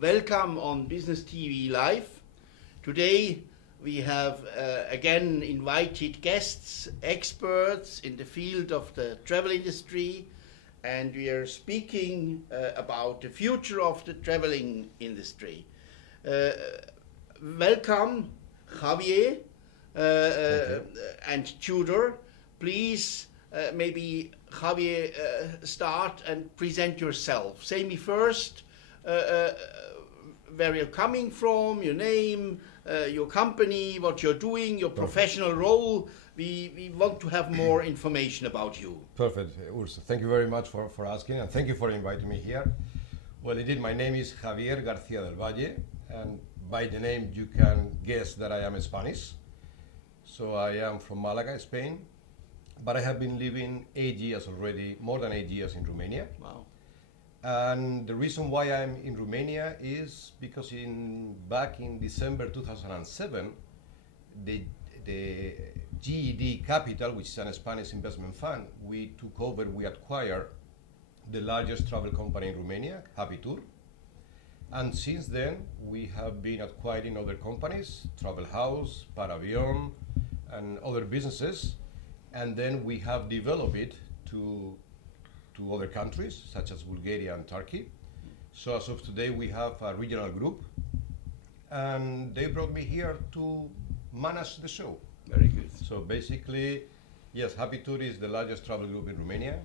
Welcome on Business TV Live. Today we have again invited guests, experts in the field of the travel industry, and we are speaking about the future of the traveling industry. Welcome, Javier and Tudor. Please, maybe Javier, start and present yourself. Say me first where you're coming from, your name, your company, what you're doing, your professional role. We want to have more information about you. Perfect, Urs. Thank you very much for asking, and thank you for inviting me here. Well, indeed, my name is Javier García del Valle, and by the name you can guess that I am Spanish. So I am from Malaga, Spain, but I have been living 8 years already, more than 8 years in Romania. Wow. And the reason why I'm in Romania is because back in December 2007, the GED Capital, which is a Spanish investment fund, we acquired the largest travel company in Romania, Happy Tour. And since then, we have been acquiring other companies, Travel House, Paravion, and other businesses. And then we have developed it to other countries, such as Bulgaria and Turkey. So as of today, we have a regional group, and they brought me here to manage the show. Very good. So basically, yes, Happy Tour is the largest travel group in Romania.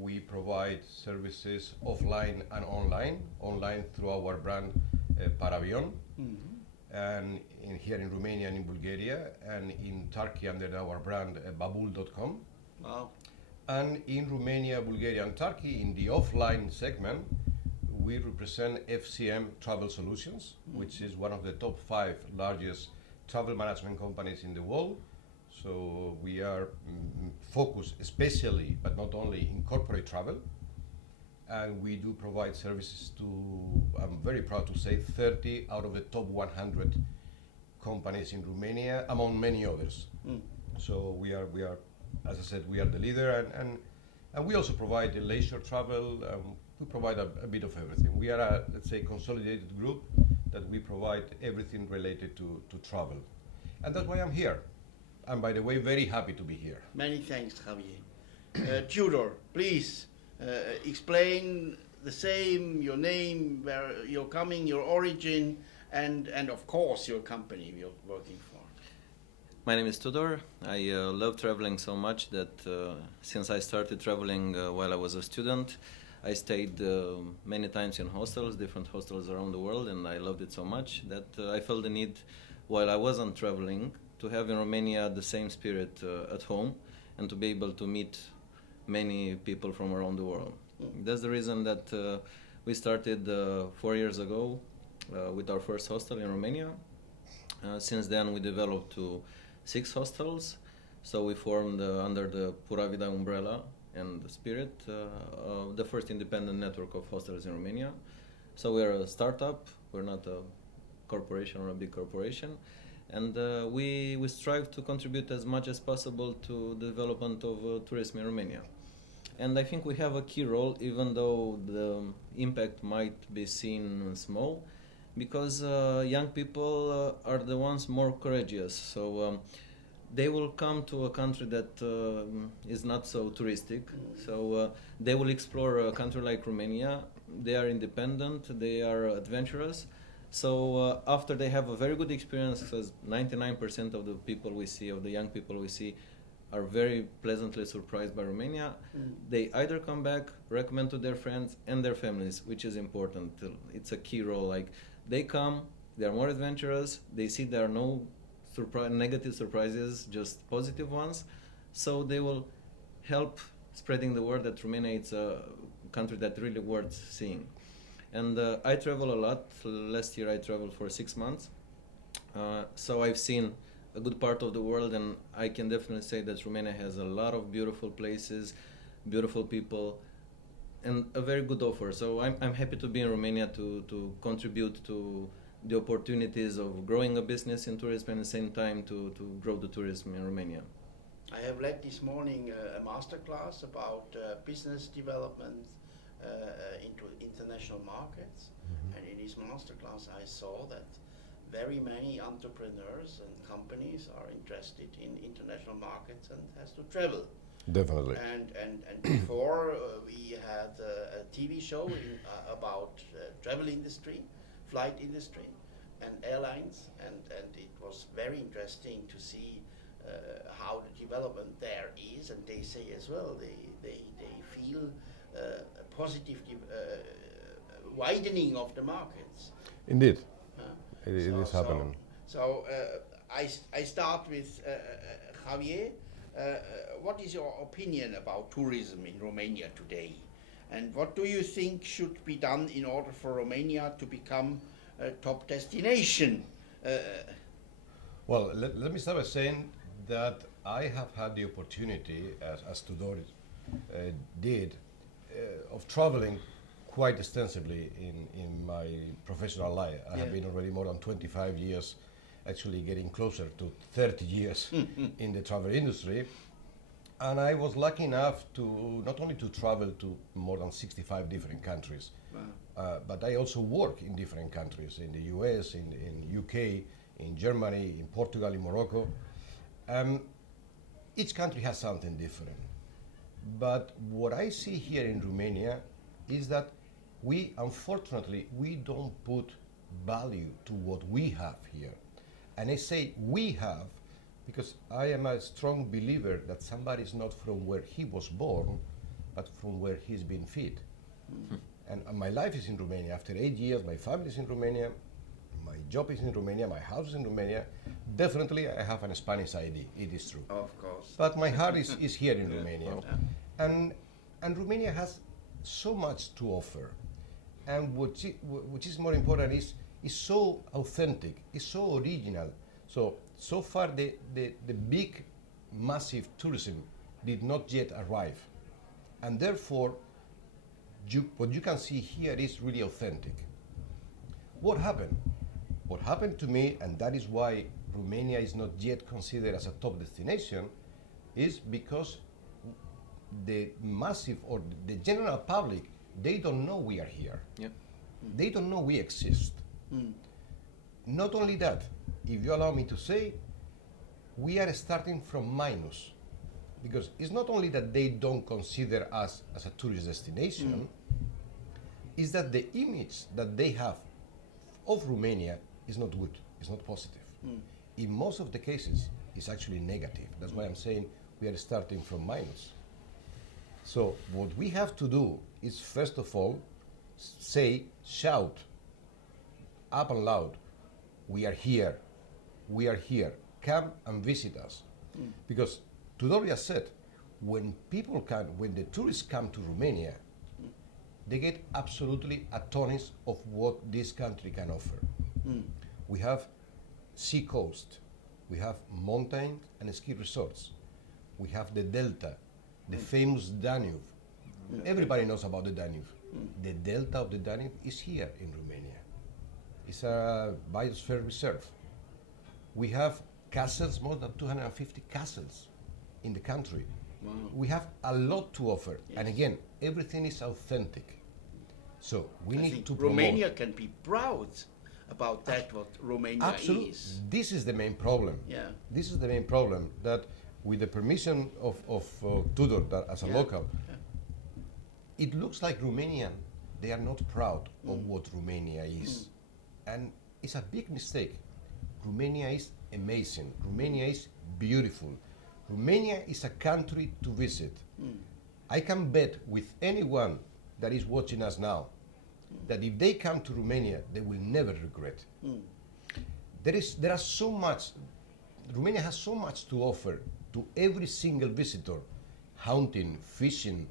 We provide services offline and online through our brand Paravion, and here in Romania and in Bulgaria, and in Turkey under our brand babul.com. Wow. And in Romania, Bulgaria, and Turkey, in the offline segment, we represent FCM Travel Solutions, which is one of the top 5 largest travel management companies in the world. So we are focused especially, but not only, in corporate travel. And we do provide services to, I'm very proud to say, 30 out of the top 100 companies in Romania, among many others. So we are, as I said, we are the leader, and we also provide the leisure travel. We provide a bit of everything. We are a, let's say, consolidated group that we provide everything related to travel. And that's why I'm here. And by the way, very happy to be here. Many thanks, Javier. Tudor, please explain the same, your name, where you're coming, your origin, and of course your company you're working for. My name is Tudor. I love traveling so much that since I started traveling while I was a student, I stayed many times in hostels, different hostels around the world, and I loved it so much that I felt the need, while I wasn't traveling, to have in Romania the same spirit at home and to be able to meet many people from around the world. That's the reason that we started 4 years ago with our first hostel in Romania. Since then we developed to 6 hostels, so we formed under the Pura Vida umbrella and the spirit the first independent network of hostels in Romania. So we're a startup, we're not a corporation or a big corporation, and we strive to contribute as much as possible to the development of tourism in Romania. And I think we have a key role, even though the impact might be seen small, because young people are the ones more courageous. So they will come to a country that is not so touristic. So they will explore a country like Romania. They are independent, they are adventurous. So after they have a very good experience, because 99% of the people we see, of the young people we see, are very pleasantly surprised by Romania. They either come back, recommend to their friends and their families, which is important. It's a key role. Like, they come, they are more adventurous, they see there are no negative surprises, just positive ones. So they will help spreading the word that Romania is a country that really worth seeing. And I travel a lot. Last year I traveled for 6 months. So I've seen a good part of the world, and I can definitely say that Romania has a lot of beautiful places, beautiful people, and a very good offer. So I'm happy to be in Romania to contribute to the opportunities of growing a business in tourism, and at the same time to grow the tourism in Romania. I have led this morning a masterclass about business development into international markets, And in his masterclass, I saw that very many entrepreneurs and companies are interested in international markets and has to travel. Definitely. And before we had a TV show about travel industry, flight industry, and airlines, and it was very interesting to see how the development there is, and they say as well they feel a positive widening of the markets. Indeed, Uh, it is happening. So I start with Javier. What is your opinion about tourism in Romania today? And what do you think should be done in order for Romania to become a top destination? Well, let me start by saying that I have had the opportunity, as Tudor did, of traveling quite extensively in my professional life. I have been already more than 25 years, actually getting closer to 30 years in the travel industry. And I was lucky enough to not only to travel to more than 65 different countries, but I also work in different countries, in the US, in UK, in Germany, in Portugal, in Morocco. Each country has something different. But what I see here in Romania is that unfortunately, we don't put value to what we have here. And I say we have because I am a strong believer that somebody is not from where he was born, but from where he's been fed. And my life is in Romania. After 8 years, my family is in Romania, my job is in Romania, my house is in Romania. Definitely, I have an Spanish ID, it is true. Of course. But my heart is here in Romania. And Romania has so much to offer. And which is more important is so authentic, is so original. So far the big, massive tourism did not yet arrive. And therefore, what you can see here is really authentic. What happened? What happened to me, and that is why Romania is not yet considered as a top destination, is because the massive or the general public, they don't know we are here. Yep. They don't know we exist. Not only that, if you allow me to say, we are starting from minus. Because it's not only that they don't consider us as a tourist destination, it's that the image that they have of Romania is not good, it's not positive. In most of the cases, it's actually negative. That's why I'm saying we are starting from minus. So what we have to do is, first of all, shout up and loud, we are here, come and visit us. Because Tudor said, when the tourists come to Romania, they get absolutely astonished of what this country can offer. We have sea coast, we have mountain and ski resorts, we have the Delta, the famous Danube. Everybody knows about the Danube. The Delta of the Danube is here in Romania. It's a biosphere reserve. We have castles, more than 250 castles in the country. Wow. We have a lot to offer. Yes. And again, everything is authentic. So we I need think to promote. Romania can be proud about that, what Romania Absolutely. is. This is the main problem. Yeah. This is the main problem, that with the permission of Tudor, that as a local, it looks like Romanian, they are not proud of what Romania is. And it's a big mistake. Romania is amazing. Romania is beautiful. Romania is a country to visit. I can bet with anyone that is watching us now that if they come to Romania, they will never regret. There are so much, Romania has so much to offer to every single visitor. Hunting, fishing,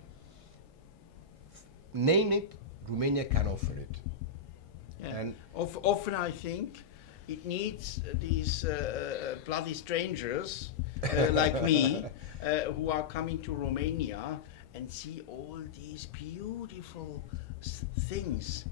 name it, Romania can offer it. Yeah. And Often I think it needs these bloody strangers like me who are coming to Romania and see all these beautiful things.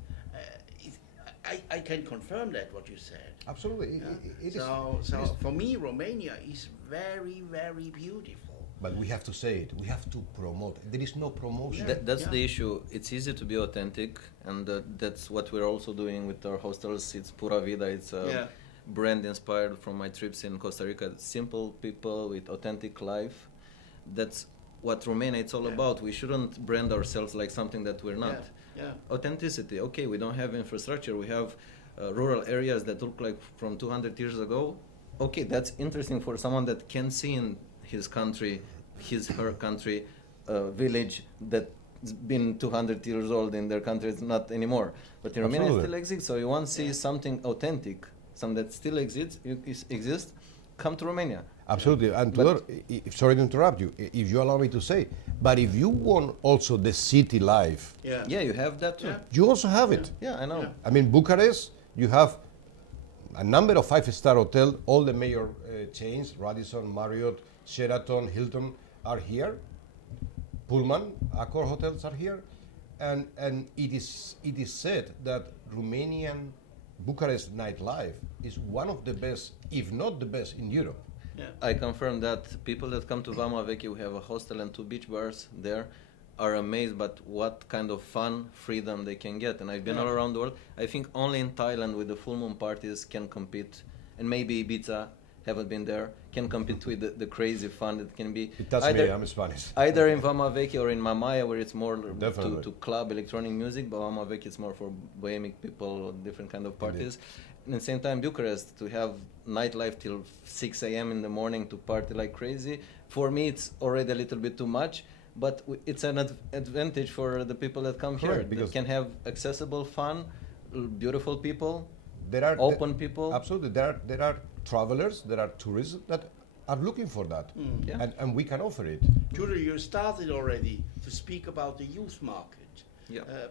I can confirm that what you said. absolutely, Yeah. it is. So for me, Romania is very, very beautiful. But we have to say it. We have to promote. There is no promotion. That's the issue. It's easy to be authentic, and that's what we're also doing with our hostels. It's Pura Vida. It's a brand inspired from my trips in Costa Rica. Simple people with authentic life. That's what Romania it's all about. We shouldn't brand ourselves like something that we're not. Authenticity. Okay, we don't have infrastructure. We have rural areas that look like from 200 years ago. Okay, that's interesting for someone that can see in his country, her country, village that's been 200 years old in their country. It's not anymore. But in Romania it still exists. So you want to see something authentic, something that still exists, come to Romania. Absolutely. And Tudor, sorry to interrupt you, if you allow me to say, but if you want also the city life, you have that too. You also have it. Yeah, I know. I mean, Bucharest, you have a number of five-star hotels. All the major chains, Radisson, Marriott, Sheraton, Hilton, are here. Pullman, Accor hotels are here, and it is said that Romanian Bucharest nightlife is one of the best, if not the best, in Europe. I confirm that people that come to Vama Veche, we have a hostel and 2 beach bars there, are amazed by what kind of fun, freedom they can get. And I've been all around the world. I think only in Thailand with the full moon parties can compete, and maybe Ibiza, haven't been there, can compete with the crazy fun that can be. It does me, I'm Spanish. Either in Vama Veche or in Mamaia, where it's more to club electronic music, but Vama Veche is more for bohemic people, different kind of parties. And at the same time, Bucharest, to have nightlife till 6 a.m. in the morning to party like crazy, for me it's already a little bit too much, but it's an advantage for the people that come here. They can have accessible fun, beautiful people, open people. Absolutely. There are travelers, there are tourists that are looking for that, and we can offer it. Tudor, you started already to speak about the youth market.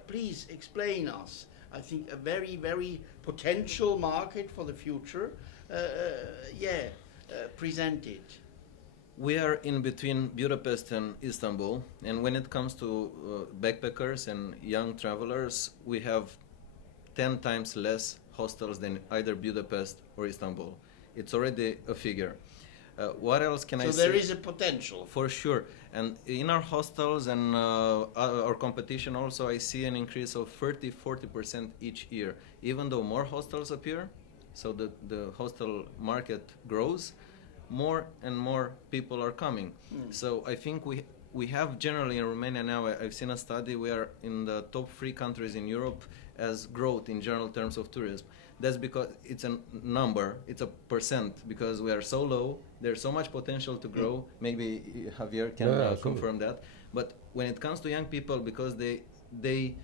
Please explain us. I think a very, very potential market for the future. Present it. We are in between Budapest and Istanbul, and when it comes to backpackers and young travelers, we have 10 times less hostels than either Budapest or Istanbul. It's already a figure. What else can I say? So there is a potential. For sure. And in our hostels and our competition also, I see an increase of 30-40% each year. Even though more hostels appear, so the hostel market grows, more and more people are coming. So I think we have generally in Romania now, I've seen a study, we are in the top 3 countries in Europe as growth in general terms of tourism. That's because it's a number, it's a percent, because we are so low, there's so much potential to grow. Maybe Javier can confirm that. But when it comes to young people, because they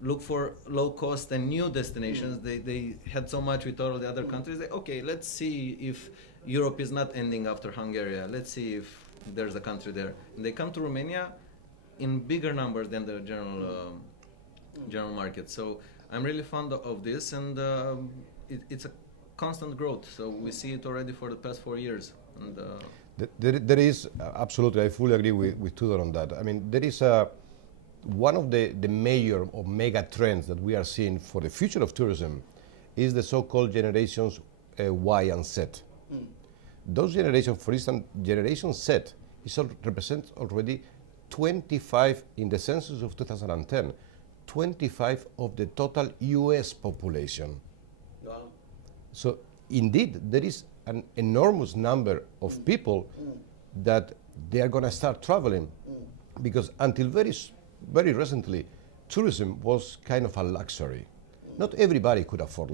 look for low cost and new destinations, they had so much with all the other countries, okay, let's see if Europe is not ending after Hungary, let's see if there's a country there. And they come to Romania in bigger numbers than the general market. So I'm really fond of this, and it's a constant growth. So we see it already for the past 4 years. And there is absolutely, I fully agree with Tudor on that. I mean, there is one of the major or mega trends that we are seeing for the future of tourism is the so-called generations Y and Z. Those generations, for instance, Generation Z represents already 25 in the census of 2010. 25 of the total US population. Wow. So indeed, there is an enormous number of people that they are going to start traveling, because until very recently, tourism was kind of a luxury. Not everybody could afford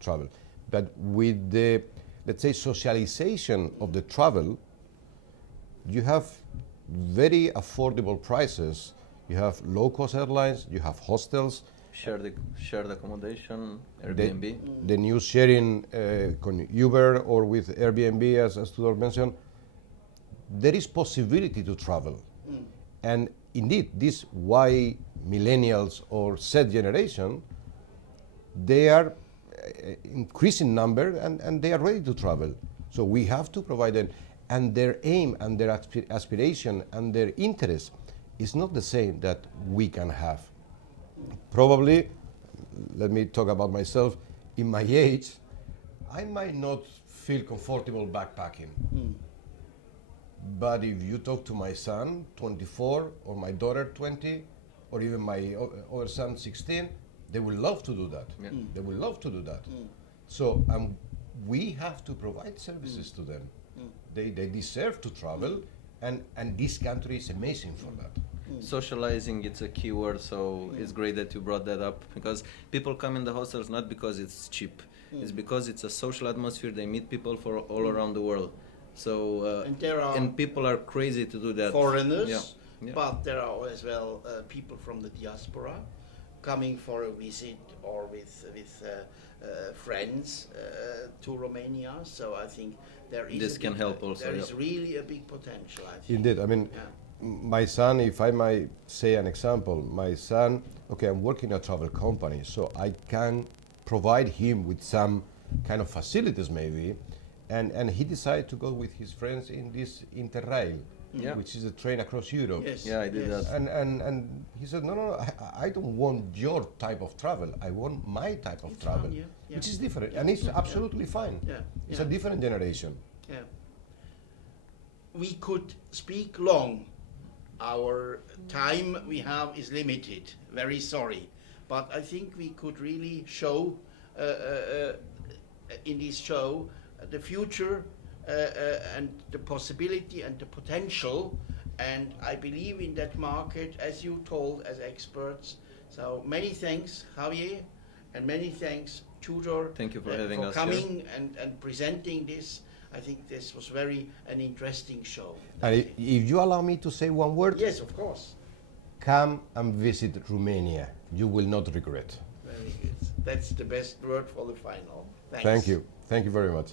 travel, but with the, let's say, socialization of the travel, you have very affordable prices. You have low-cost airlines, you have hostels. Shared accommodation, Airbnb. The new sharing Uber or with Airbnb, as Tudor mentioned, there is possibility to travel. And indeed, this Y millennials or Z generation, they are increasing number and they are ready to travel. So we have to provide them, and their aim and their aspiration and their interest is not the same that we can have. Probably, let me talk about myself, in my age, I might not feel comfortable backpacking. But if you talk to my son, 24, or my daughter, 20, or even my other son, 16, they will love to do that. Yeah. They will love to do that. So we have to provide services to them. They deserve to travel, and this country is amazing for that. Socializing, it's a key word, so it's great that you brought that up, because people come in the hostels not because it's cheap, it's because it's a social atmosphere. They meet people from all around the world. So And there are and people are crazy to do that. foreigners, Yeah. but there are as well people from the diaspora coming for a visit or with friends to Romania. So I think there is This can help also, There yeah. is really a big potential, I think. Indeed, I mean, my son, if I might say an example, my son, okay, I'm working in a travel company, so I can provide him with some kind of facilities maybe, and he decided to go with his friends in this Interrail, Yeah. which is a train across Europe. Yes. Yeah, I did yes. that. And he said, no, I don't want your type of travel. I want my type of It's travel, fun, yeah. which is different, and it's absolutely fine. Yeah, It's yeah. a different generation. Yeah. We could speak long. Our time we have is limited. Very sorry. But I think we could really show in this show the future and the possibility and the potential. And I believe in that market, as you told, as experts. So many thanks, Javier, and many thanks, Tudor. Thank you for having us here. coming and presenting this. I think this was an interesting show. And if you allow me to say one word, Yes, of course. come and visit Romania. You will not regret. Very good. That's the best word for the final. Thanks. Thank you. Thank you very much.